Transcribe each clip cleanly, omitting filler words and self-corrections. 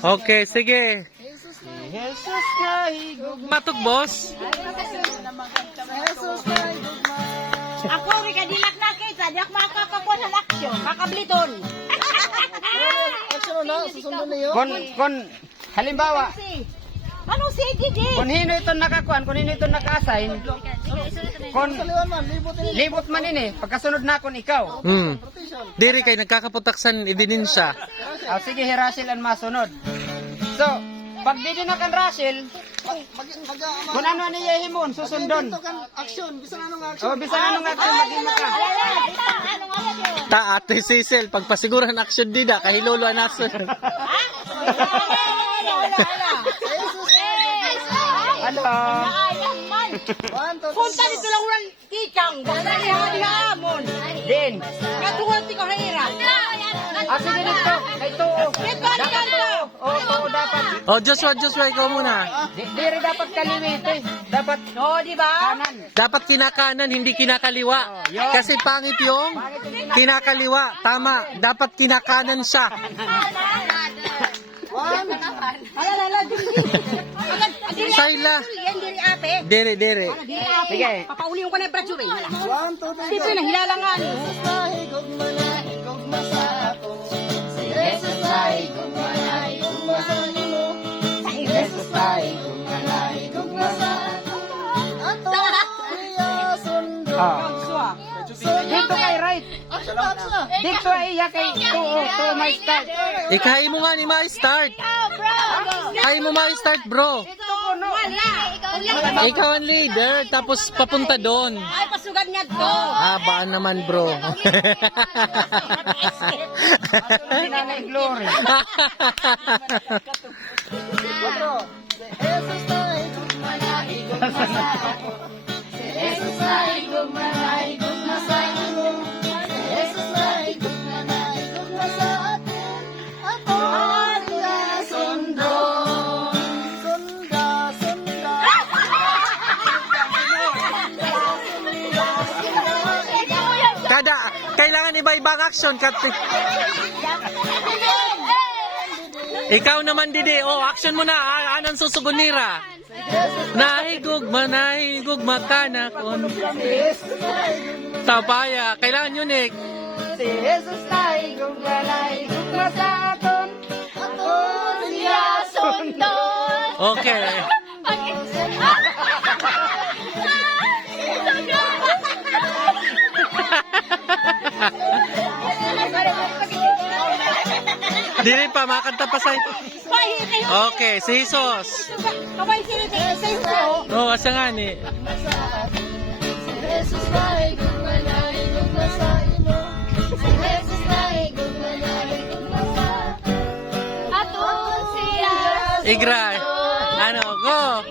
Okay, sige. Jesus na higugma. Matok, boss. Jesus na higugma. Ako, rikadilak na kita. Diyak makakakuha ng aksyon. Makabliton. Action na, susunod na yun. Kon halimbawa, Ano si Didi? kung hino itong nakakuan, kung hino itong naka-assign, kung Saliwan man, libot ini. libot man ini, pagkasunod na kon ikaw. Diri kay nagkakaputaksan idinin siya. Sige, Russell ang masunod. So, pag di na kan Russell, kung ano niya himon, susundon. Ito kan action, bisa na nung action. O, bisa anong action, maging maka. Ano nga yun? Ta ate Cecil, pagpasiguran action dida kahilolo anason. Ano? Ayang man. 1, 2, 3. Punta dito lang ulan kikang. Basta dihamon. Din. Natuwal ti kahira. Sige dito, kay tuo. Dito, dito. Oo, dapat. Oh, Joshua, ikaw muna. Diri dapat kaliwit eh. Dapat No, di ba? kanan. Dapat kinakanan, hindi kinakaliwa. Kasi pangit yung kinakaliwa. Tama, dapat kinakanan siya. Sayla. Yan diri ate. Dere. Diri ate. Sige. Papauli ko na braso rin. 1, 2, 3. Dito na hilalangan. Na higugma sa ato. Si Jesus na higugma sa imo. Si Jesus na higugma sa ato. Ato iya sundo. Dito kay right. Action na. Dito ay iya kay tuo may start. Ikahay mo nga ni ma-start. Hay mo ma-start, bro. Ikaw ang leader, tapos papunta doon. Ay, pasugan niya to. Baan naman, bro. Nanay Glory. Jesus na higugma sa ato. Si Jesus na higugma sa imo. Si Jesus na higugma sa ato. Ato iya sundo. Sunda. Kailangan iba-ibang action. Ikaw naman, Didi. Oh, action mo na. Anong susugunira? Nahigugma ka na kon. Tapaya. Kailangan yun eh. Si Jesus na higugma sa aton. Ato iya sundo. Okay. Dili pa, makanta pa sa ito. Okay, si Jesus. Kabay sila sa iyo. Oh, asa nga ni. Si Jesus na higugma sa imo. Si Jesus na higugma sa ato. Ato siya Igra. Ano, go.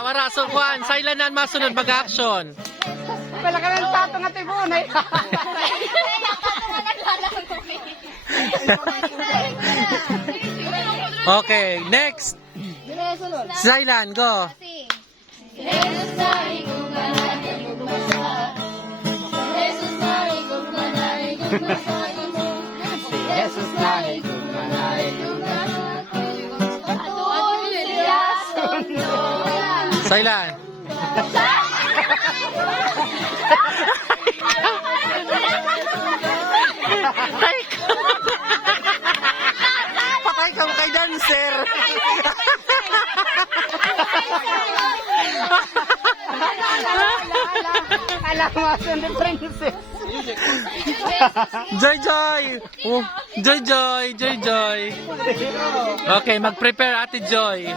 Wara so kuan, sailanan masunod mag-action. Wala ka ng tato nga tibunay. Okay, next. Sailan, go. Jesus na higugma sa ato. Jesus na higugma sa imo. Si Jesus na higugma sa ato. Ato siya sundo. Sailan. Patay ka kay dancer. Alam mo, sunod princess. Joy. Oh, Joy. Okay, mag-prepare Ate Joy.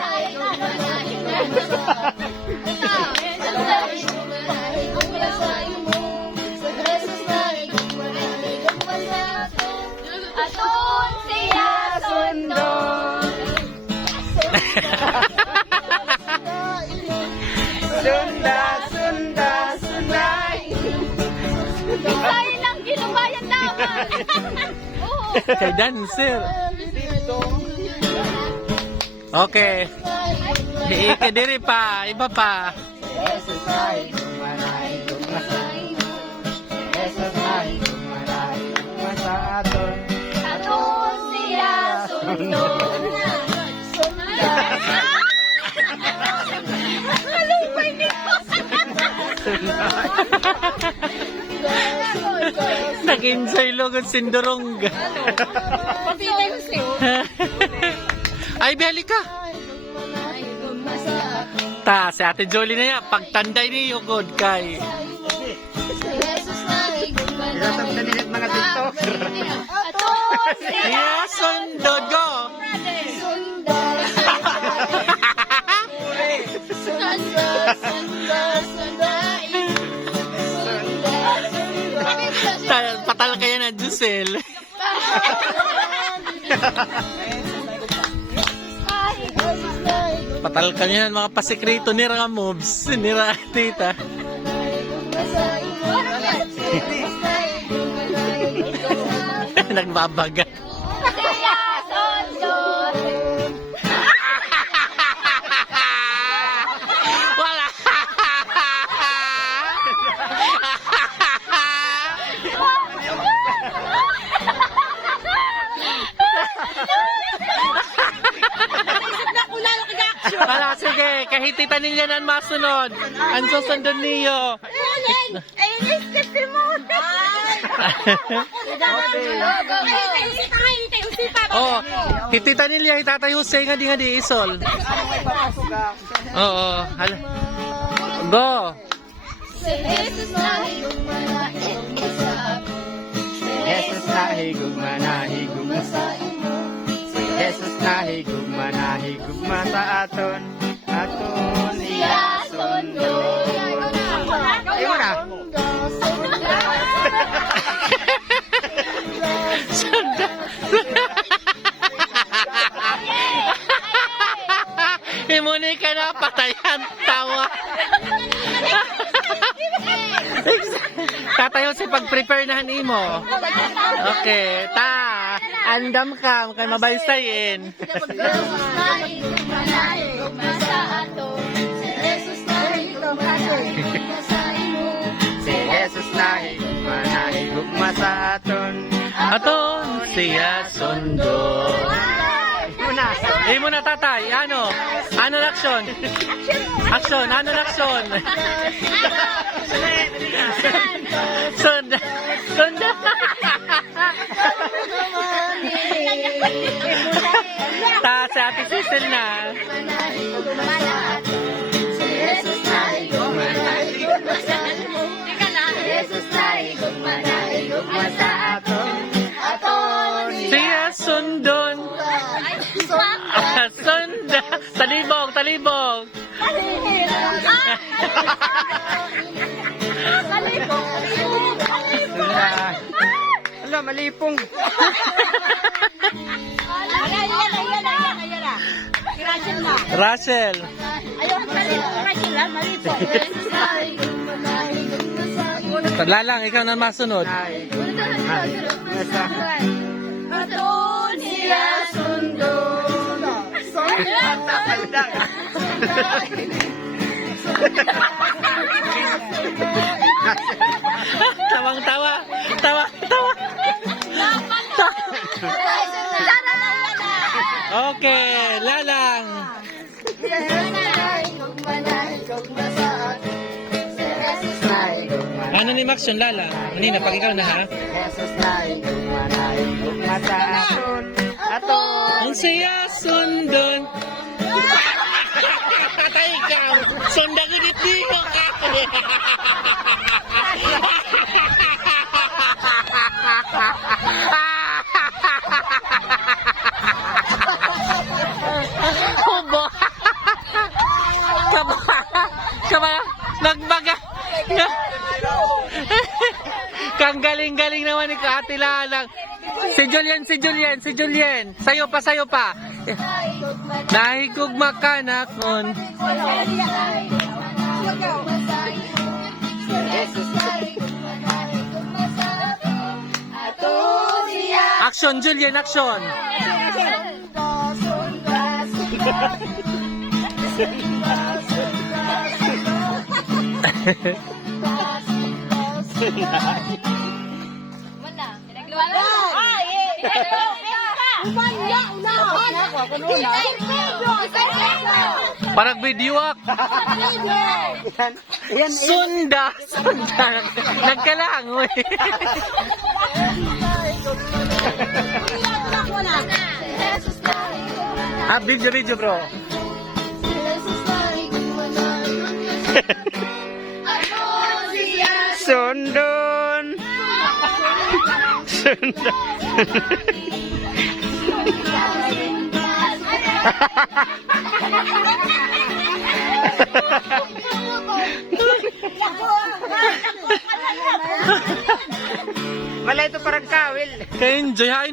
Aton siya sundo. Sunday. Bisahin lang ginubayan naman. Oo. Kay dancer. Okay. Diri pa, iba pa. Jesus na higugma na higugma sa Jesus na higugma na higugma sa aton. Aton siya sundon. Nag-enjoy lugod sindurong. Pabili ko siyo. Ay, beli ka. Ta, si Ate Jolie na yan. Pagtanday niyo, good kay. Ilasap na nilit mga TikToker. Yes, sundod go. Patal kaya na, Jusel. Patal ka niyan, mga pasikreto ni Ra moves. Ni Ra tita. Nagbabaga. Wala. Wala, sige. Kahititan ninyo na ang masunod. Ang susundon niyo. Oh, hititan nila Tatay Jose nga di isol. Oo, hala. Go. Jesus na higugma na higugma sa ako. Jesus na higugma na higugma sa Jesus na higugma na higugma sa aton. Aton iya sundon. Ayun na. Imunay ka na, patayan, tawa. Tatayo si pag-prepare na mo. Okay, ta. Andam ka, mukhang mabaysayin. Jesus na higugma na higugma sa aton. Jesus na higugma na higugma sa imo. Si Jesus na higugma na higugma sa aton. Aton siya sundon. Muna. Muna tatay, ano? Ano na action? Action, ano na action? Sunda. Sunda. Ta, si Ate Cecil na. Jesus na higugma na higugma sa imo. Jesus na higugma na higugma sa aton. Aton Siya sundon. Sunda. Talibog, talibog. Ala, malipong. Russell. Lalang, ikaw na masunod. Aton siya sundon. Tawang-tawa. Tawa, tawa. Okay, lalang. Ano ni Max yun, Lala? Manina, pag ikaw na ha? Jesus na higugma na higugma sa aton. Aton. Ang siya sundon. Tatay ikaw. Sunda ko dito mo ka. Kubo. Kaba. Nagbaga. Kang galing-galing naman ni Ate Lalang. Si Julien. Sayo pa. Nahigugma ka na kon. Action, Julien, action. Parang video ak. Yan, Sunda. Nagkalangoy. Video bro. Sundon. Sundon. Malay ito parang kawil. Ka-enjoy.